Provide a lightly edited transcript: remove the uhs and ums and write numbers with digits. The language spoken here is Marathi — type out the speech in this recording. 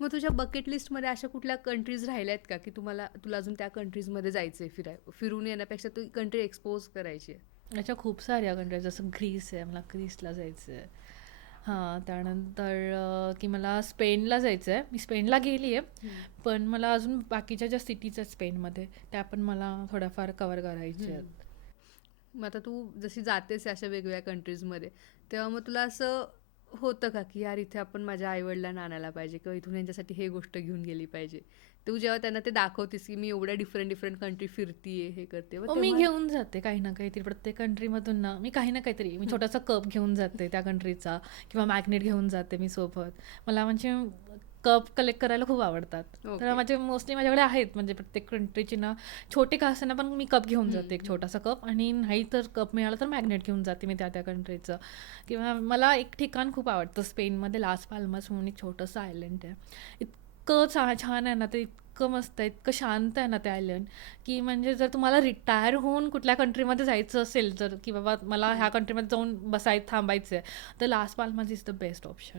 मग तुझ्या बकेट लिस्टमध्ये अशा कुठल्या कंट्रीज राहिल्या आहेत का, की तुला अजून त्या कंट्रीजमध्ये जायचं आहे, फिरून येण्यापेक्षा तू कंट्री एक्सपोज करायची आहे? याच्या खूप साऱ्या कंट्री, जसं ग्रीस आहे, मला ग्रीसला जायचं आहे. हां, त्यानंतर की मला स्पेनला जायचं आहे. मी स्पेनला गेली आहे, पण मला अजून बाकीच्या ज्या सिटीज आहेत स्पेनमध्ये, त्या पण मला थोड्याफार कव्हर करायच्या आहेत. मग आता तू जशी जातेस अशा वेगवेगळ्या कंट्रीजमध्ये, तेव्हा मग तुला असं होतं का, की यार इथे आपण माझ्या आईवडिलांना आणायला पाहिजे किंवा इथून यांच्यासाठी हे गोष्ट घेऊन गेली पाहिजे. तू जेव्हा त्यांना ते दाखवतेस, की मी एवढ्या डिफरंट डिफरंट कंट्री फिरतीये, हे करते, मग मी तेव्हा घेऊन जाते काही ना काहीतरी प्रत्येक कंट्रीमधून ना, मी काही ना काहीतरी, मी छोटासा कप घेऊन जाते त्या कंट्रीचा, किंवा मॅग्नेट घेऊन जाते मी सोबत. मला म्हणजे कप कलेक्ट करायला खूप आवडतात. तर ओके. माझे मोस्टली माझ्याकडे आहेत, म्हणजे प्रत्येक कंट्रीची ना, छोटे का असेना पण मी कप घेऊन जाते, एक छोटासा कप. आणि नाही तर कप मिळाला तर मॅग्नेट घेऊन जाते मी त्या त्या कंट्रीचं. किंवा मला एक ठिकाण खूप आवडतं स्पेनमध्ये, लास पाल्मास म्हणून एक छोटंसं आयलंड आहे. इतकं छान आहे ना ते, इतकं मस्त आहे, इतकं शांत आहे ना ते आयलंड, की म्हणजे जर तुम्हाला रिटायर होऊन कुठल्या कंट्रीमध्ये जायचं असेल, जर की बाबा मला ह्या कंट्रीमध्ये जाऊन थांबायचं आहे, तर लास पाल्मास इज द बेस्ट ऑप्शन.